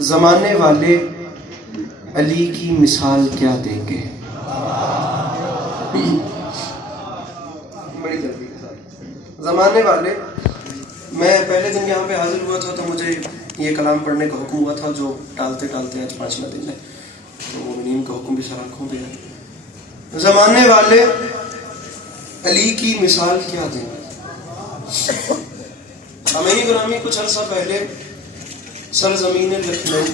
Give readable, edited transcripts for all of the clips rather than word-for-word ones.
زمانے والے علی کی مثال کیا دیں گے؟ بڑی جلدی کے ساتھ زمانے والے، میں پہلے دن یہاں پہ حاضر ہوا تھا تو مجھے یہ کلام پڑھنے کا حکم ہوا تھا جو ٹالتے ٹالتے آج 5واں دن ہے، تو مومنین کا حکم بھی سر آنکھوں پہ ہے۔ زمانے والے علی کی مثال کیا دیں گے؟ امین گرامی کچھ عرصہ پہلے سرزمین لکھنؤ،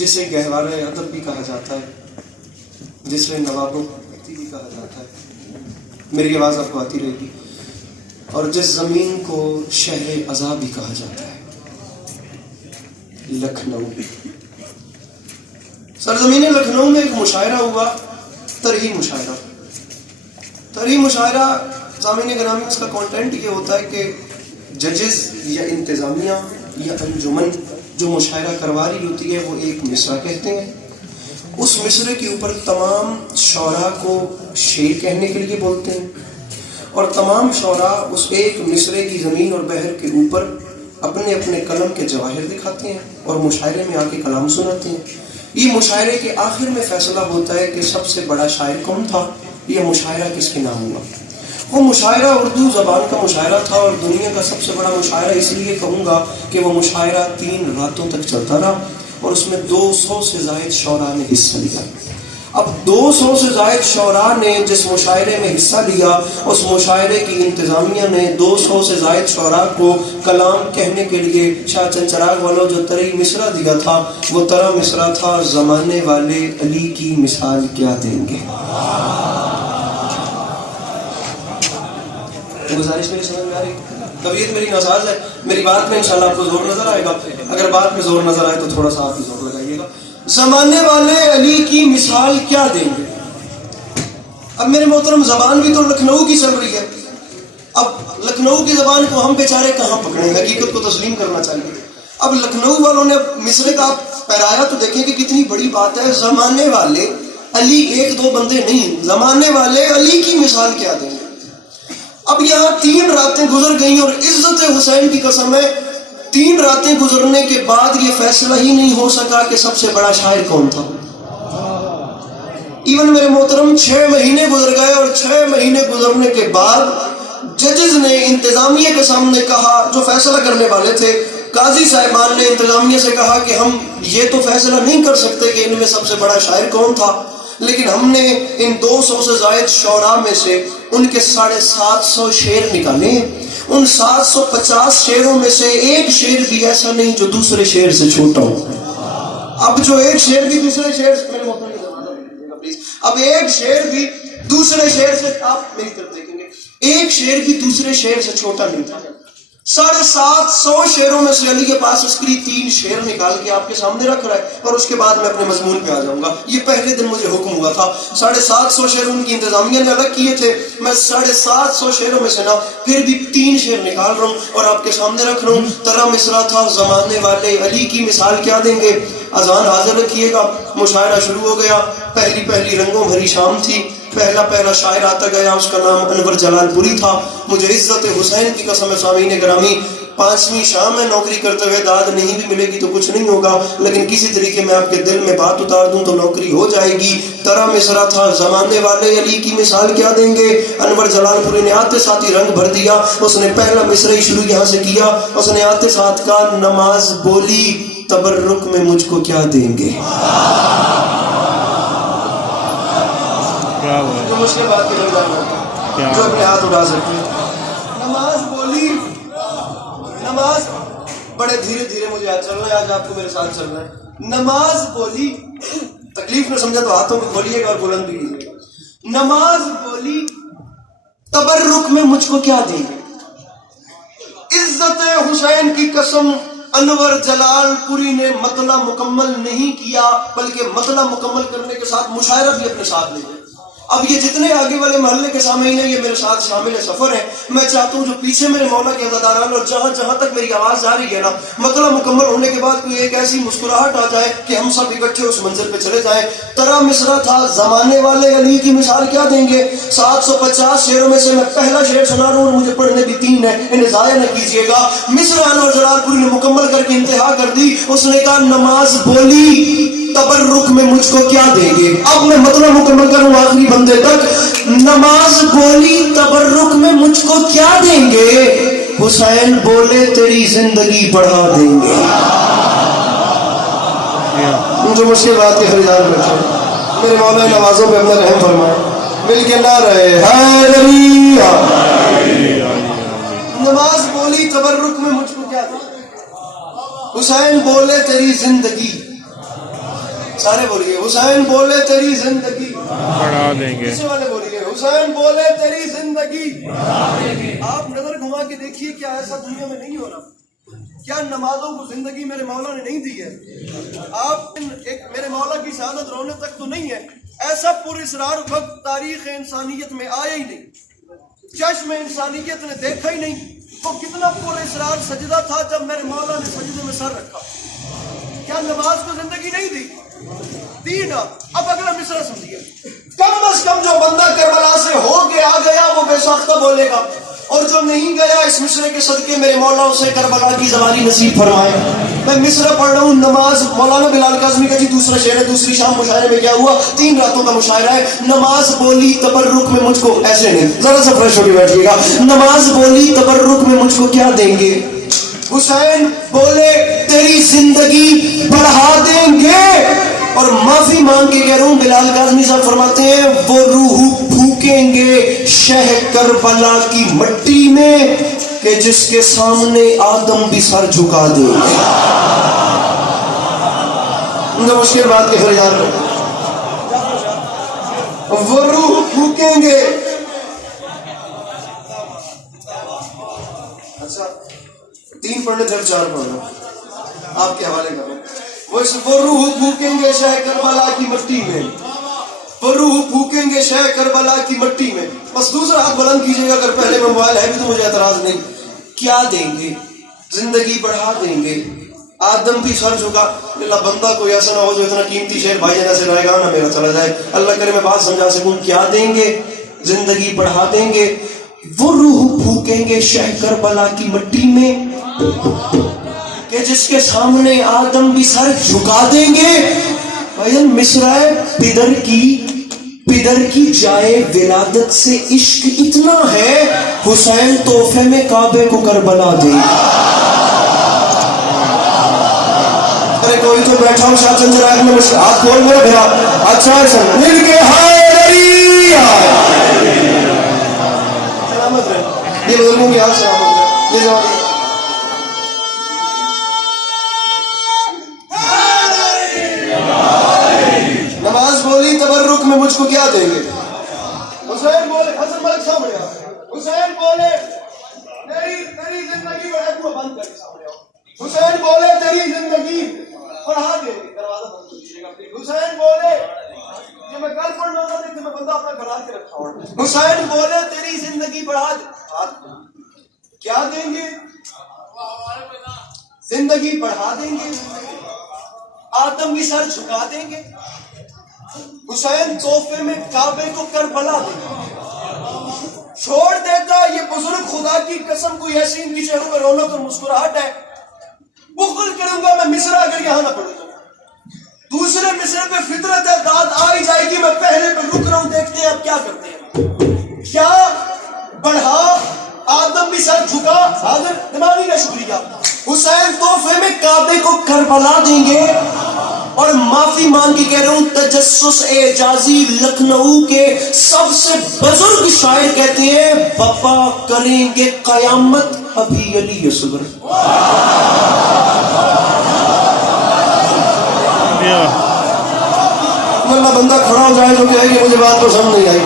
جسے گہوارہ ادب بھی کہا جاتا ہے، جسے نوابوں کی بھی کہا جاتا ہے، میری آواز آپ کو آتی رہے گی، اور جس زمین کو شہر عزا بھی کہا جاتا ہے، لکھنؤ۔ سرزمین لکھنؤ میں ایک مشاعرہ ہوا، طرحی مشاعرہ۔ طرحی مشاعرہ سامعین گرامی، اس کا کانٹینٹ یہ ہوتا ہے کہ ججز یا انتظامیہ یا انجمن جو مشاعرہ کروا رہی ہوتی ہے وہ ایک مصرع کہتے ہیں، اس مصرعے کے اوپر تمام شعراء کو شعر کہنے کے لیے بولتے ہیں، اور تمام شعراء اس ایک مصرعے کی زمین اور بحر کے اوپر اپنے اپنے قلم کے جواہر دکھاتے ہیں اور مشاعرے میں آ کے کلام سناتے ہیں۔ یہ مشاعرے کے آخر میں فیصلہ ہوتا ہے کہ سب سے بڑا شاعر کون تھا، یہ مشاعرہ کس کے نام ہوا۔ وہ مشاعرہ اردو زبان کا مشاعرہ تھا، اور دنیا کا سب سے بڑا مشاعرہ اس لیے کہوں گا کہ وہ مشاعرہ 3 راتوں تک چلتا رہا، اور اس میں 200 سے زائد شعراء نے حصہ لیا۔ اب 200 سے زائد شعراء نے جس مشاعرے میں حصہ لیا، اس مشاعرے کی انتظامیہ نے 200 سے زائد شعراء کو کلام کہنے کے لیے شاہ چند چراغ والوں جو طرحی مصرع دیا تھا، وہ طرح مصرع تھا، زمانے والے علی کی مثال کیا دیں گے۔ گزارش میری سمجھ میں آ رہی؟ طبیعت میری ناساز ہے، میری بات میں انشاءاللہ آپ کو زور نظر آئے گا، اگر بات میں زور نظر آئے تو تھوڑا سا آپ بھی زور لگائیے گا۔ زمانے والے علی کی مثال کیا دیں گے؟ اب میرے محترم، زبان بھی تو لکھنؤ کی چل رہی ہے، اب لکھنؤ کی زبان کو ہم بیچارے کہاں پکڑیں، حقیقت کو تسلیم کرنا چاہیے۔ اب لکھنؤ والوں نے مصرعے کا پیرایا تو دیکھیں کہ کتنی بڑی بات ہے، زمانے والے علی، 1-2 بندے نہیں، زمانے والے علی کی مثال کیا دیں گے۔ اب یہاں 3 راتیں گزر گئیں، اور عزت حسین کی قسم ہے 3 راتیں گزرنے کے بعد یہ فیصلہ ہی نہیں ہو سکا کہ سب سے بڑا شاعر کون تھا۔ ایون میرے محترم 6 مہینے گزر گئے، اور 6 مہینے گزرنے کے بعد ججز نے انتظامیہ کے سامنے کہا، جو فیصلہ کرنے والے تھے، قاضی صاحبان نے انتظامیہ سے کہا کہ ہم یہ تو فیصلہ نہیں کر سکتے کہ ان میں سب سے بڑا شاعر کون تھا، لیکن ہم نے ان 200 سے زائد شعراء میں سے ان کے 750 شعر نکالے، ان 750 شعروں میں سے ایک شعر بھی ایسا نہیں جو دوسرے شعر سے چھوٹا ہو۔ اب جو ایک شعر بھی دوسرے شعر سے، میرے محترم پلیز، اب ایک شعر بھی دوسرے شعر سے، آپ میری طرف دیکھیں گے، ایک شعر بھی دوسرے شعر سے چھوٹا نہیں تھا۔ 750 شعروں میں سے علی کے پاس عسکری 3 شعر نکال کے آپ کے سامنے رکھ رہا ہے، اور اس کے بعد میں اپنے مضمون پہ آ جاؤں گا۔ یہ پہلے دن مجھے حکم ہوا تھا، 750 شعر ان کی انتظامیہ نے الگ کیے تھے، میں 750 شعروں میں سے نا پھر بھی 3 شعر نکال رہا ہوں اور آپ کے سامنے رکھ رہا ہوں۔ طرح مصرع تھا، زمانے والے علی کی مثال کیا دیں گے۔ اذان حاضر رکھیے گا، مشاعرہ شروع ہو گیا۔ پہلی رنگوں بھری شام تھی، پہلا شاعر آتا گیا، اس کا نام انور جلال پوری تھا۔ مجھے عزت حسین کی قسم ہے سامعین گرامی، 5ویں شام میں نوکری کرتے ہوئے داد نہیں بھی ملے گی تو کچھ نہیں ہوگا، لیکن کسی طریقے میں آپ کے دل میں بات اتار دوں تو نوکری ہو جائے گی۔ طرح مصرع تھا، زمانے والے علی کی مثال کیا دیں گے۔ انور جلال پوری نے آتے ساتھ ہی رنگ بھر دیا، اس نے پہلا مصرع ہی شروع یہاں سے کیا، اس نے آتے ساتھ کہا، نماز بولی تبرک میں مجھ کو کیا دیں گے۔ جو مشکل بات کے لوگ جو اپنے ہاتھ اٹھا سکتے ہیں۔ نماز بولی، نماز، بڑے دھیرے دھیرے مجھے آج چلنا ہے، آج آپ کو میرے ساتھ چلنا ہے۔ نماز بولی، تکلیف نہ سمجھا تو ہاتھوں کو کھولیے گا اور بلند بھی کیجیے گا۔ نماز بولی تبرک میں مجھ کو کیا دیں گے۔ عزت حسین کی قسم، انور جلال پوری نے مطلع مکمل نہیں کیا، بلکہ مطلع مکمل کرنے کے ساتھ مشاعرہ بھی اپنے ساتھ لے گئے۔ اب یہ جتنے آگے والے محلے کے سامعین ہیں یہ میرے ساتھ شامل سفر ہے. میں چاہتا ہوں جو پیچھے میرے مولا کے عزاداران اور جہاں جہاں تک میری آواز آ رہی ہے نا، مطلب مکمل ہونے کے بعد کوئی ایک ایسی مسکراہٹ آ جائے کہ ہم سب اکٹھے اس منزل پہ چلے جائیں. ترا مصرع تھا زمانے والے علی کی مثال کیا دیں گے. 750 شعروں میں سے میں پہلا شعر سنا رہا ہوں اور مجھے پڑھنے بھی 3 ہے، انہیں ضائع نہ کیجیے گا. مصرع انور جلال پوری نے مکمل کر کے انتہا کر دی. اس نے کہا نماز بولی تبرک میں مجھ کو کیا دیں گے. اب میں مطلب مکمل کروں آخری بندے تک. نماز بولی تبرک میں مجھ کو کیا دیں گے. حسین بولے تیری زندگی بڑھا دیں گے. جو مشکل بات کے خریدار بیٹھے میرے مولا نوازوں پہ اپنا رحم فرمائے. مل کے نہ رہے حیدری. نماز بولی تبرک میں مجھ کو کیا دیں گے. حسین بولے تیری زندگی، سارے بولیے حسین بولے تیری زندگی بڑھا دیں گے. کسی والے بولیے حسین بولے تیری زندگی. آپ نظر گھما کے دیکھیے کیا ایسا دنیا میں نہیں ہو رہا. کیا نمازوں کو زندگی میرے مولا نے نہیں دی ہے. آپ ایک میرے مولا کی سعادت رونے تک تو نہیں ہے. ایسا پراسرار وقت تاریخ انسانیت میں آیا ہی نہیں، چشم انسانیت نے دیکھا ہی نہیں. وہ کتنا پراسرار سجدہ تھا جب میرے مولا نے سجدے میں سر رکھا. کیا نماز کو زندگی نہیں دی؟ دین. اب اگلا مصرع سمجھیے. کم از کم جو بندہ کربلا سے ہو کے آ گیا وہ بے ساختہ بولے گا، اور جو نہیں گیا اس مصرع کے صدقے میرے مولا اسے کربلا کی زواری نصیب فرمائے. میں مصرع پڑھ رہا ہوں. نماز مولانا بلال کاظمی کا جی دوسرا شعر ہے. دوسری شام مشاعرے میں کیا ہوا؟ 3 راتوں کا مشاعرہ ہے. نماز بولی تبرک میں مجھ کو، ایسے نہیں ذرا سا فریش ہو کے بیٹھیے گا. نماز بولی تبرک میں مجھ کو کیا دیں گے. حسین بولے تیری زندگی بڑھا دیں گے. اور معافی مانگ کے کہہ رہا ہوں، بلال کاظمی صاحب فرماتے ہیں وہ روح پھونکیں گے شہ کربلا کی مٹی میں کہ جس کے سامنے آدم بھی سر جھکا دے. مشکل بات کے خریدار وہ روح پھونکیں گے. اچھا 3 پڑھنے تھے 4 پڑھنا آپ کے حوالے کرو. وہ روح پھونکیں گے شہ کربلا کی مٹی میں، وہ روح پھونکیں گے شہ کربلا کی مٹی میں. بس دوسرا ہاتھ بلند کیجیے گا، اگر پہلے میں موبائل ہے بھی تو مجھے اعتراض نہیں. کیا دیں گے. زندگی بڑھا دیں گے. آدم بھی سر جھکا. اللہ بندہ کوئی ایسا نہ ہو جو اتنا قیمتی شعر بھائی جانا سے لائے گا نہ میرا چلا جائے. اللہ کرے میں بات سمجھا سکوں. کیا دیں گے. زندگی بڑھا دیں گے. وہ روح پھونکیں گے شہ کربلا کی مٹی میں کہ جس کے سامنے آدم بھی سر جھکا دیں گے. بھائی مصرع پدر کی جائے ولادت سے عشق اتنا ہے حسین تحفے میں کعبے کو کربلا دے. ارے کوئی تو بیٹھا ہوں شاہ چند راگ میں ہاتھ کھول میرا بھیا. اچھا مل کے حیدری. سلامت رہے. یہ بزرگوں کی حال سلامت رہے. یہ جواب نماز بولی تبرک میں مجھ کو کیا دیں گے. حسین بولے حسن ملک سامنے آ. حسین بولے تیری زندگی بند کر کے سامنے آؤ. حسین بولے تیری زندگی بڑھا دیں گے. دروازہ بند کیجیے گا. حسین بولے یہ میں کل پڑھنا تھا لیکن میں بندہ اپنا گھر کے رکھا ہوں. حسین بولے تیری زندگی بڑھا دیں. کیا دیں گے. زندگی بڑھا دیں گے. آدم بھی سر جھکا دیں گے. حسین تحفے میں کعبے کو کربلا دے گا. چھوڑ دیتا یہ بزرگ خدا کی قسم کوئی ایسی ان کی چہروں میں رونق اور مسکراہٹ ہے. بخل کروں گا میں مصرع اگر یہاں نہ پڑھوں تو. دوسرے مصرع پہ فطرت ہے داد آ ہی جائے گی. میں پہلے پہ رک رہا ہوں. دیکھتے ہیں اب کیا کرتے ہیں. کیا بڑھا آدم بھی سر جھکا. حاضر دماغی کا شکریہ. حسین تحفے میں کعبے کو کربلا دیں گے. اور معافی مانگ کے کہہ رہا ہوں تجسس اعجازی لکھنؤ کے سب سے بزرگ شاعر کہتے ہیں بپا کریں گے قیامت ابھی علی اصغر. اللہ بندہ کھڑا ہو جائے جو کہے کہ مجھے بات کو سمجھ نہیں آئی.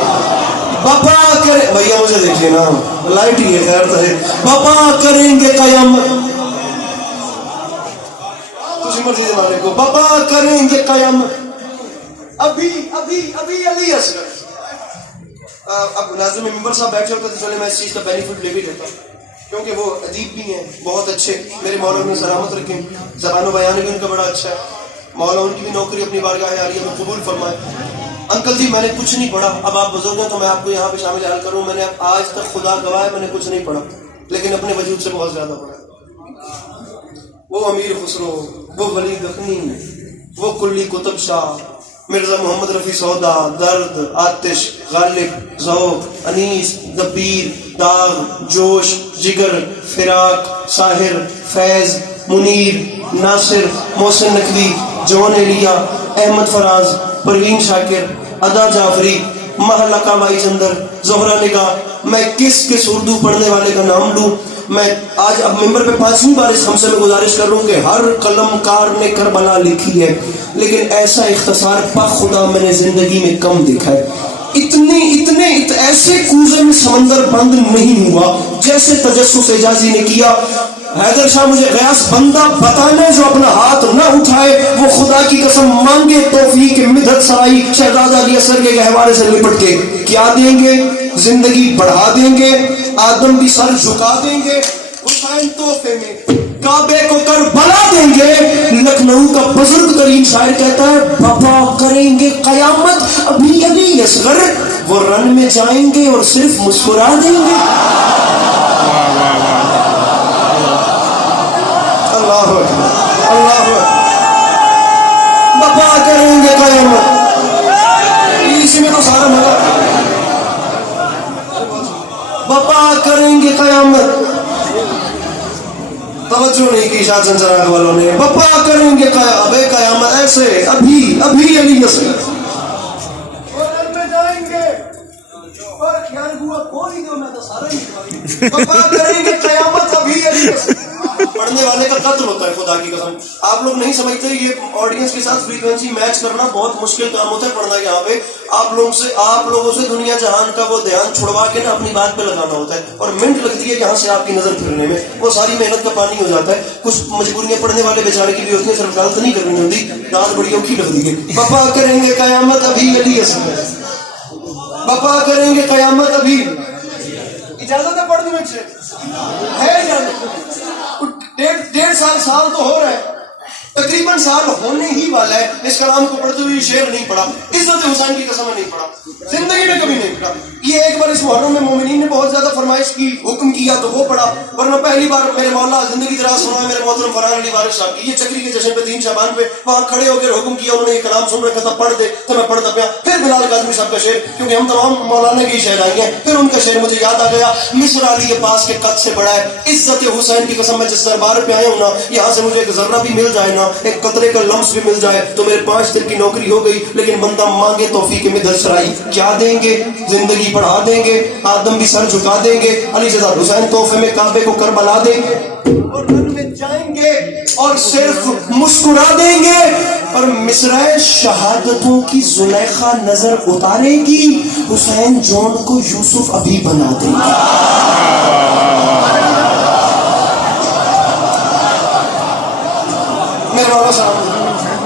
بپا کریں بھیا مجھے دیکھیے نا لائٹ ہی ہے خیر تو ہے. بپا کریں گے قیامت کو بپا کریں گے قیامت ابھی علی اصغر. اب ناظم ممبر صاحب بیٹھے ہوتے تو چلے میں اس چیز کا بینیفٹ لے بھی لیتا کیونکہ وہ ادیب بھی ہیں بہت اچھے, میرے مولا انہیں سلامت رکھیں, زبان و بیان بھی ان کا بڑا اچھا ہے, مولا ان کی بھی نوکری اپنی بارگاہ عالیہ میں قبول فرمائے. انکل جی میں نے کچھ نہیں پڑھا, اب آپ بزرگ ہیں تو میں آپ کو یہاں پہ شامل حال کروں, میں نے آج تک خدا گواہ ہے میں نے کچھ نہیں پڑھا لیکن اپنے وجود سے بہت زیادہ پڑھا. وہ امیر خسرو, وہ ولی دخنی, وہ کلی قطب شاہ, مرزا محمد رفیع سودا, درد, آتش, غالب, ذوق, انیس, دبیر, داغ, جوش, جگر, فراق, ساحر, فیض, منیر, ناصر, محسن نقوی, جون ایلیا, احمد فراز, پروین شاکر, ادا جعفری, محلقہ بائی چندر, زہرا نگاہ. میں کس اردو پڑھنے والے کا نام لوں؟ میں آج اب ممبر پہ 5ویں بار اس ہمسے میں گزارش کر رہا ہوں کہ ہر قلم کار نے کربلا لکھی ہے لیکن ایسا اختصار پاک خدا میں نے زندگی میں کم دیکھا ہے. اتنے ایسے کوزے میں سمندر بند نہیں ہوا جیسے تجسس اعجازی نے کیا. حیدر شاہ مجھے غیاث بندہ بتانا جو اپنا ہاتھ نہ اٹھائے وہ خدا کی قسم مانگے توفیق مدحت سرائی شہزادہ علی اصغر کے گہوارے سے لپٹ کے کیا دیں گے؟ زندگی بڑھا دیں گے, آدم بھی سر جھکا دیں گے, حسین تحفے میں کعبے کو کر بلا دیں گے. لکھنؤ کا بزرگ ترین شاعر کہتا ہے بپا کریں گے قیامت ابھی علی اصغر, وہ رن میں جائیں گے اور صرف مسکرا دیں گے. اللہ اللہ بپا کریں گے قیامت, اسی میں تو سارا مزہ. بپا کریں گے قیامت, توجہ نہیں کی شاہ چنچراغ والوں نے. بپا کریں گے قیامت ایسے ابھی علی اصغر میں جائیں گے اور خیال ہوا کوئی دو میں تو سارا ہی بپا کریں گے قیامت ابھی علی اصغر. پڑھنے والے کا قتل ہوتا ہے خدا کی قسم. آپ لوگ نہیں سمجھتے یہ آڈینس کے ساتھ فریکوینسی میچ کرنا بہت مشکل کام ہوتا ہے. پڑھنا یہاں پہ آپ لوگوں سے دنیا جہان کا وہ دھیان چھڑوا کے نا اپنی بات پہ لگانا ہوتا ہے اور منٹ لگتی ہے یہاں سے آپ کی نظر پھرنے میں, وہ ساری محنت کا پانی ہو جاتا ہے. کچھ مجبوریاں پڑھنے والے بیچارے کی بھی ہوتی ہیں, صرف غلط نہیں کرنی ہوتی, دانت بڑی اوکھی لگتی ہے. بپا کریں گے قیامت ابھی علی اصغر, بپا کریں گے قیامت ابھی. اجازت ہے پڑھ دوں ایک سے ہے اجازت؟ 1.5 سال تو ہو رہا ہے, تقریباً سال ہونے ہی والا ہے اس کلام کو پڑھتے ہوئے. شعر نہیں پڑھا, عزت حسین کی قسم نہیں پڑھا, زندگی میں کبھی نہیں پڑھا. یہ ایک بار اس محرم میں مومنین نے بہت زیادہ فرمائش کی, حکم کیا تو وہ پڑھا, ورنہ پہلی بار میرے مولا زندگی دراز فرمائے میرے محترم فرحان علی وارث صاحب کی یہ چکری کے جشن پہ 3 شعبان پہ وہاں کھڑے ہو کے حکم کیا, انہوں نے یہ کلام سن رکھا تھا, پڑھ دے تو میں پڑھتا پیا. پھر بلال کاظمی صاحب کا شعر, کیونکہ ہم تمام مولانا کی شعر آئی ہیں, پھر ان کا شعر مجھے یاد آ گیا. مصر علی کے پاس کے قد سے بڑا ہے, عزت حسین کی قسم میں جس دربار پہ آیا ہوں نا, یہاں سے مجھے ایک ذرہ بھی مل جائے نا, ایک قطرے کا لمس بھی مل جائے تو میرے 5 دن کی نوکری ہو گئی. لیکن بندہ مانگے توفیق مدحت سرائی کیا دیں گے؟ زندگی بڑھا دیں گے, آدم بھی سر جھکا دیں گے, علی رضا حسین تحفے میں کعبے کو کربلا دیں گے اور رن میں جائیں گے اور صرف مسکرا دیں گے. اور مصرع شہادتوں کی زلیخا نظر اتارے گی, حسین جون کو یوسف ابھی بنا دیں گے.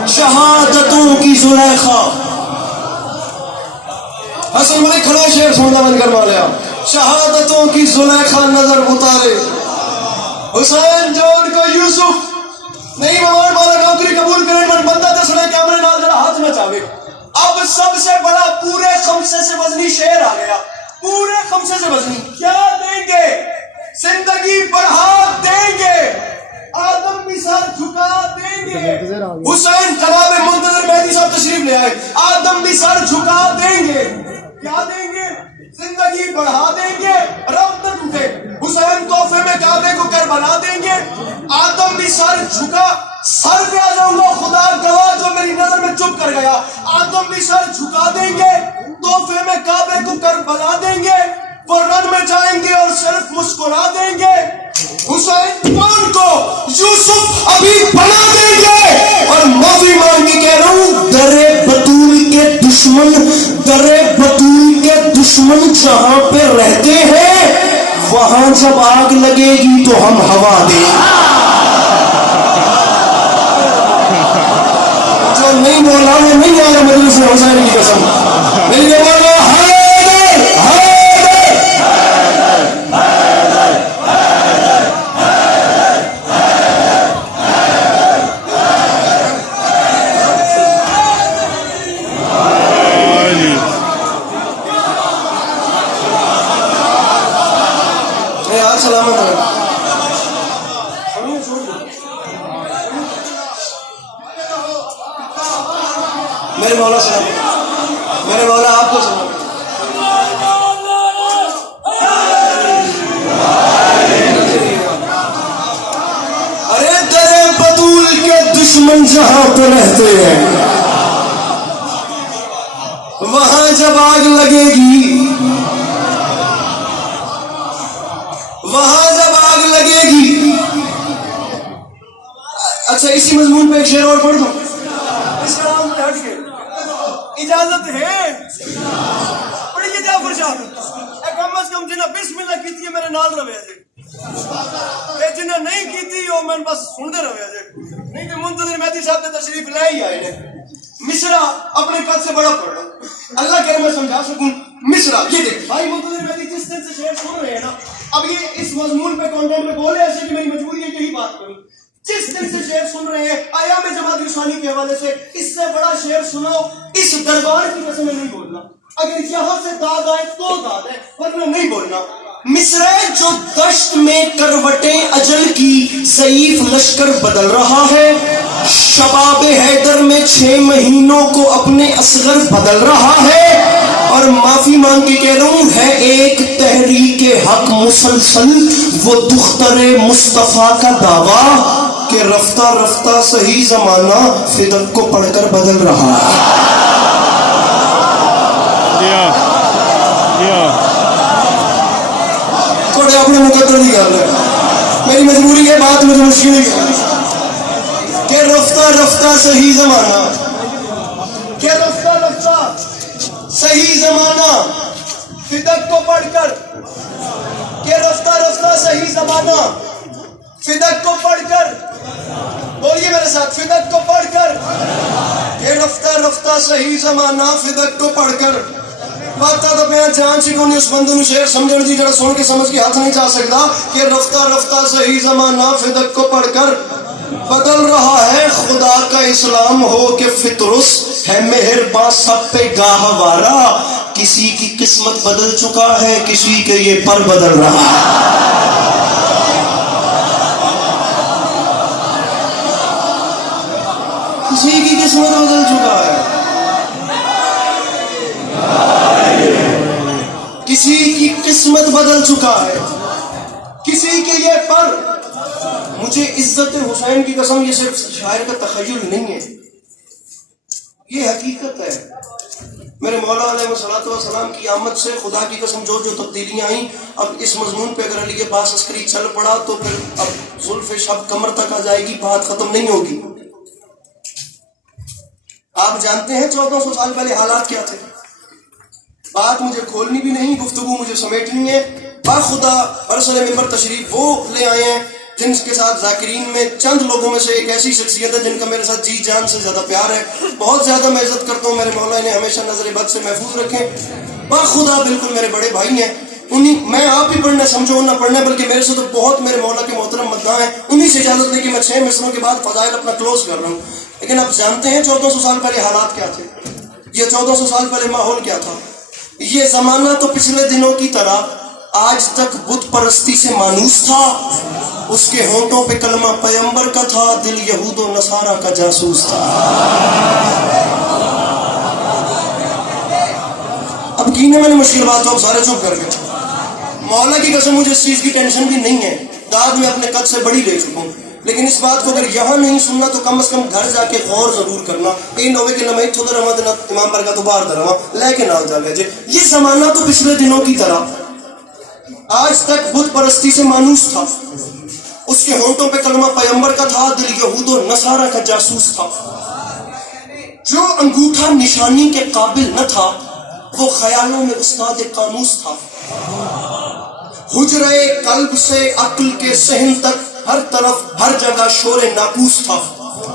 شہادتوں کی زلیخا, حسن ملک کھڑا شعر سننا بند کروا لیا. شہادتوں کی زلیخا نظر اتارے, حسین جون کو یوسف نہیں ممان والا نوکری قبول کرے من بندہ دسڑے کیمرے نال ذرا ہاتھ نہ چاہے. اب سب سے بڑا پورے خمسے سے وزنی شعر آ گیا, پورے خمسے سے وزنی. کیا دیں گے؟ زندگی بڑھا دیں گے, آدم بھی سر جھکا دیں گے. حسین جناب منتظر مہدی صاحب تشریف لے آئے, آدم بھی سر جھکا دیں گے. کیا دیں گے؟ زندگی بڑھا دیں گے, رب نہ ٹوٹے. حسین تحفے میں کعبے کو کربلا دیں گے, آدم بھی سر جھکا, سر پہ آ جاؤں گا خدا گواہ جو میری نظر میں چپ کر گیا. آدم بھی سر جھکا دیں گے, تحفے میں کعبے کو کربلا دیں گے, وہ رن میں جائیں گے اور صرف مسکرا دیں گے. حسین جون کو یوسف ابھی بنا دیں گے. اور معافی مانگ کے کہہ رہا ہوں, درے بطول کے دشمن, درے بطول کے دشمن جہاں پہ رہتے ہیں وہاں جب آگ لگے گی تو ہم ہوا دیں. جو نہیں بولا وہ نہیں آیا میرے سے حسین کی قسم. میری مولا حیدر میرے مولا سلام، میرے مولا آپ کو سلام۔ ارے درے بطول کے دشمن جہاں پہ رہتے ہیں، وہاں جب آگ لگے گی، وہاں جب آگ لگے گی۔ اچھا اسی مضمون پہ ایک شعر اور پڑھ دوں، اس کا نام ہٹ کے اجازت ہے پڑھیے جعفر شاہ کم از کم جنہیں بسم اللہ کی تھی میرے نال روے جے، جنہیں نہیں کی تھی وہ میں بس سنتے روے جے، نہیں کہ منتظر مہدی صاحب نے تشریف لے ہی آئے ہیں۔ مصرع اپنے قد سے بڑا پڑھ رہا، اللہ کہ میں سمجھا سکوں۔ مصرع یہ دیکھ بھائی منتظر مہدی جس دن سے شعر سن رہے ہیں نا، اب یہ اس مضمون پہ کانٹینٹ میں بولے ایسے کہ میری مجبوری ہے یہی بات کروں۔ جس دن سے شعر سن رہے ہیں ایام جماعت رسوانی کے حوالے سے، اس سے بڑا شعر سناؤ، اس دربار کی قسم میں نہیں بولنا، اگر یہاں سے داد آئے تو داد ہے ورنہ نہیں بولنا۔ مصرع جو دشت میں کروٹیں اجل کی ضعیف لشکر بدل رہا ہے، شباب حیدر میں 6 مہینوں کو اپنے اصغر بدل رہا ہے، اور معافی مانگ کے کہہ رہا ہوں ہے ایک تحریک حق مسلسل وہ دختر مصطفیٰ کا دعویٰ کہ رفتہ رفتہ صحیح زمانہ فدق کو پڑھ کر بدل رہا ہے۔ کوڑے اپنے مقدر نہیں کر رہے، میری مجبوری ہے، بات مجھے مشکل ہے کہ رفتہ رفتہ صحیح زمانہ، کہ رفتہ رفتہ صحیح زمانہ فدق کو پڑھ کر، کہ رفتہ رفتہ صحیح زمانہ فدق کو پڑھ کر، بولیے میرے ساتھ، فدق کو پڑھ کر، کہ رفتہ رفتہ صحیح زمانہ فدق کو پڑھ کر۔ بات تو بیان جان چکوں اس بندے نو شعر سمجھن دی جڑا سن کے سمجھ کے ہاتھ نہیں جا سکتا کہ رفتہ رفتہ صحیح زمانہ فدق کو پڑھ کر بدل رہا ہے۔ خدا کا اسلام ہو کہ فطرس ہے مہرباں سب پہ گاہوارہ، کسی کی قسمت بدل چکا ہے کسی کے یہ پر بدل رہا ہے۔ کسی کی قسمت بدل چکا ہے، کسی کی قسمت بدل چکا ہے، کسی کے یہ پر۔ مجھے عزت حسین کی قسم یہ صرف شاعر کا تخیل نہیں ہے، یہ حقیقت ہے۔ میرے مولا علیہ السلام کی آمد سے خدا کی قسم جو جو تبدیلیاں آئیں، اب اس مضمون پہ اگر علی عباس عسکری چل پڑا تو پھر اب زلف شب کمر تک آ جائے گی، بات ختم نہیں ہوگی۔ آپ جانتے ہیں 1400 سال پہلے حالات کیا تھے، بات مجھے کھولنی بھی نہیں، گفتگو مجھے سمیٹنی ہے۔ باخدا برسل ممبر تشریف وہ لے آئے ہیں جن کے ساتھ ذاکرین میں چند لوگوں میں سے ایک ایسی شخصیت ہے جن کا میرے ساتھ جی جان سے زیادہ پیار ہے، بہت زیادہ میں عزت کرتا ہوں، میرے مولا انہیں ہمیشہ نظر بد سے محفوظ رکھیں۔ باخدا بالکل میرے بڑے بھائی ہیں، میں آپ ہی پڑھنا سمجھو نہ پڑھنا، بلکہ میرے سے تو بہت میرے مولا کے محترم مداح ہیں، انہی سے اجازت لے کہ میں 6 مصروں کے بعد فضائل اپنا کلوز کر رہا ہوں۔ لیکن آپ جانتے ہیں 1400 سال پہلے حالات کیا تھے، یہ 1400 سال پہلے ماحول کیا تھا۔ یہ زمانہ تو پچھلے دنوں کی طرح آج تک بت پرستی سے مانوس تھا، اس کے ہونٹوں پہ کلمہ پیغمبر کا تھا، دل یہود و نصارہ کا جاسوس تھا۔ اب کینے میں نے مشکل بات ہو، اب سارے چپ کر گئے۔ مولا کی قسم مجھے اس چیز کی ٹینشن بھی نہیں ہے، داد میں اپنے قد سے بڑی لے چکا ہوں، لیکن اس بات کو اگر یہاں نہیں سننا تو کم از کم گھر جا کے غور ضرور کرنا۔ یہ نہ ہوئے کہ نہ میں اتھو در نہ امام برگا تو باہر در لے کے نال جا گئے۔ یہ زمانہ تو پچھلے دنوں کی طرح آج تک بت پرستی سے مانوس تھا، اس کے ہونٹوں پہ کلمہ پیغمبر کا تھا، دل یہود و نصارہ کا جاسوس تھا۔ جو انگوٹھا نشانی کے قابل نہ تھا وہ خیالوں میں استاد قاموس تھا۔ حجرے قلب سے عقل کے صحن تک ہر طرف ہر جگہ شور ناقوس تھا۔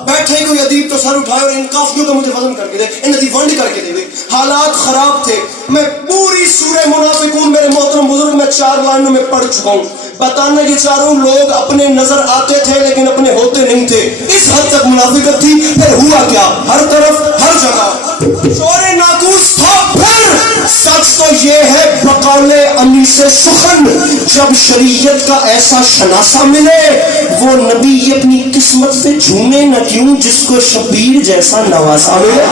بیٹھے کوئی ادیب تو سر اٹھائے اور ان کافیوں کا مجھے وزن کر کے دے، ان دی ونڈ کر کے دے۔ حالات خراب تھے، میں پوری سورہ منافقون میرے محترم بزرگ میں 4 لائنوں میں پڑھ چکا ہوں۔ بتانا یہ چاروں لوگ اپنے نظر آتے تھے لیکن اپنے ہوتے نہیں تھے، اس حد تک منافقت تھی۔ پھر ہوا کیا؟ ہر طرف ہر جگہ شور ناقوس تھا۔ پھر سچ تو یہ ہے بقول انیس سخن، جب شریعت کا ایسا شناسہ ملے وہ نبی اپنی قسمت سے جھومے نہ کیوں جس کو شبیر جیسا نواسا ملے۔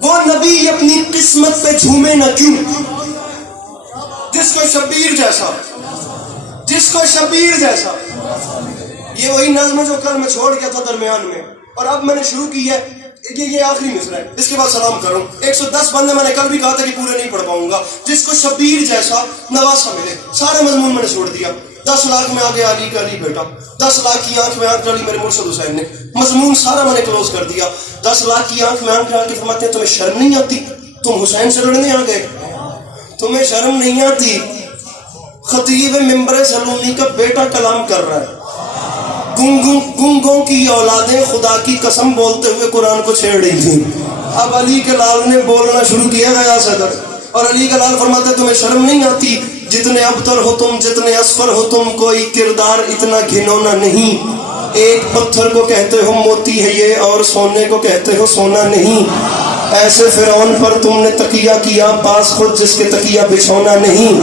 وہ نبی اپنی قسمت پہ جھومے نہ کیوں، جس کو شبیر جیسا، جس کو شبیر جیسا. یہ وہی نظم ہے جو کل میں چھوڑ گیا تھا درمیان میں، اور اب میں نے شروع کی ہے. یہ آخری مصرع ہے، اس کے بعد سلام کروں. 110 بندے میں نے کل بھی کہا تھا کہ پورے نہیں پڑھ پاؤں گا. جس کو شبیر جیسا نواسا ملے. سارا مضمون میں نے چھوڑ دیا. 10 لاکھ میں آگے علی کا علی بیٹا، 10 لاکھ کی آنکھ میں آنکھ ڈالی میرے مرشد حسین نے. مضمون سارا میں نے کلوز کر دیا. 10 لاکھ کی آنکھ میں آنکھ ڈال کے فرماتے ہیں تمہیں شرم نہیں آتی؟ تم حسین سے لڑنے آ گئے، تمہیں شرم نہیں آتی؟ خطیب ممبر سلونی کا بیٹا کلام کر رہا ہے. گنگوں کی اولادیں خدا کی قسم بولتے ہوئے قرآن کو چھیڑ رہی تھی. اب علی کے لال نے بولنا شروع کیا گیا صدر، اور علی کا لال فرماتے تمہیں شرم نہیں آتی؟ جتنے ابتر ہو تم، جتنے اسفر ہو تم، کوئی کردار اتنا گھنونا نہیں. ایک پتھر کو کہتے ہو موتی ہے یہ، اور سونے کو کہتے ہو سونا نہیں. ایسے فرعون پر تم نے تکیہ کیا، پاس خود جس کے تکیہ بچھونا نہیں.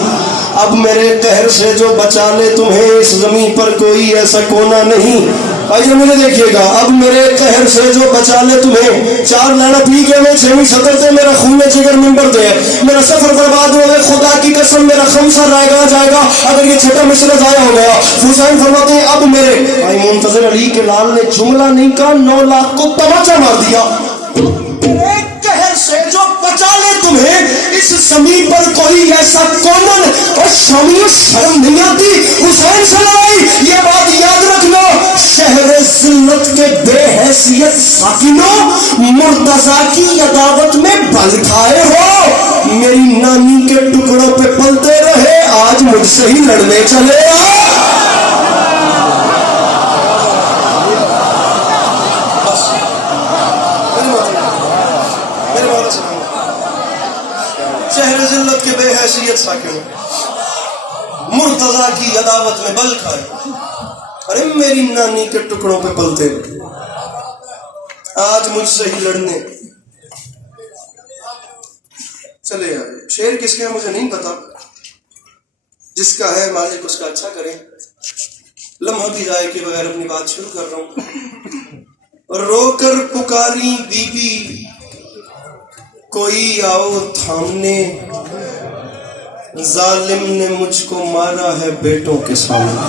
اب میرے قہر سے جو بچا لے تمہیں، اس زمین پر کوئی ایسا کونا نہیں. آئیے مجھے دیکھیے گا. اب میرے قہر سے جو بچا لے تمہیں، 4 لانا پی کے میں 6ویں سطر سے میرا خون جگر ممبر دے، میرا سفر برباد ہو گئے، خدا کی قسم میرا خمسہ رائے گا جائے گا اگر یہ چھٹا مصرع ضائع ہو گیا. حسین فرماتے ہیں اب میرے بھائی منتظر علی کے لال نے جملہ نہیں کہا، 9 لاکھ کو تماچا مار دیا. سے جو بچا لے تمہیں، اس زمین پر کوئی ایسا کونن اور شامیوں شرم نہیں آتی حسین سے لڑائی. یہ بات یاد رکھنا، شہر ذلت کے بے حیثیت ساکنوں، مرتضیٰ کی عداوت میں بل کھائے ہو. میری نانی کے ٹکڑوں پہ پلتے رہے، آج مجھ سے ہی لڑنے چلے آؤ. شہر ذلت کے بے حیثیت ساکن، مرتضیٰ کی عداوت میں بل کھائے. ارے میری نانی کے ٹکڑوں پہ پلتے آج مجھ سے ہی لڑنے چلے آئے. شعر کس کا ہے مجھے نہیں پتا، جس کا ہے مالک اس کا اچھا کرے. لمحہ بھی ضائع کے بغیر اپنی بات شروع کر رہا ہوں. رو کر پکاری بی بی کوئی آؤ تھامنے، ظالم نے مجھ کو مارا ہے بیٹوں کے سامنے.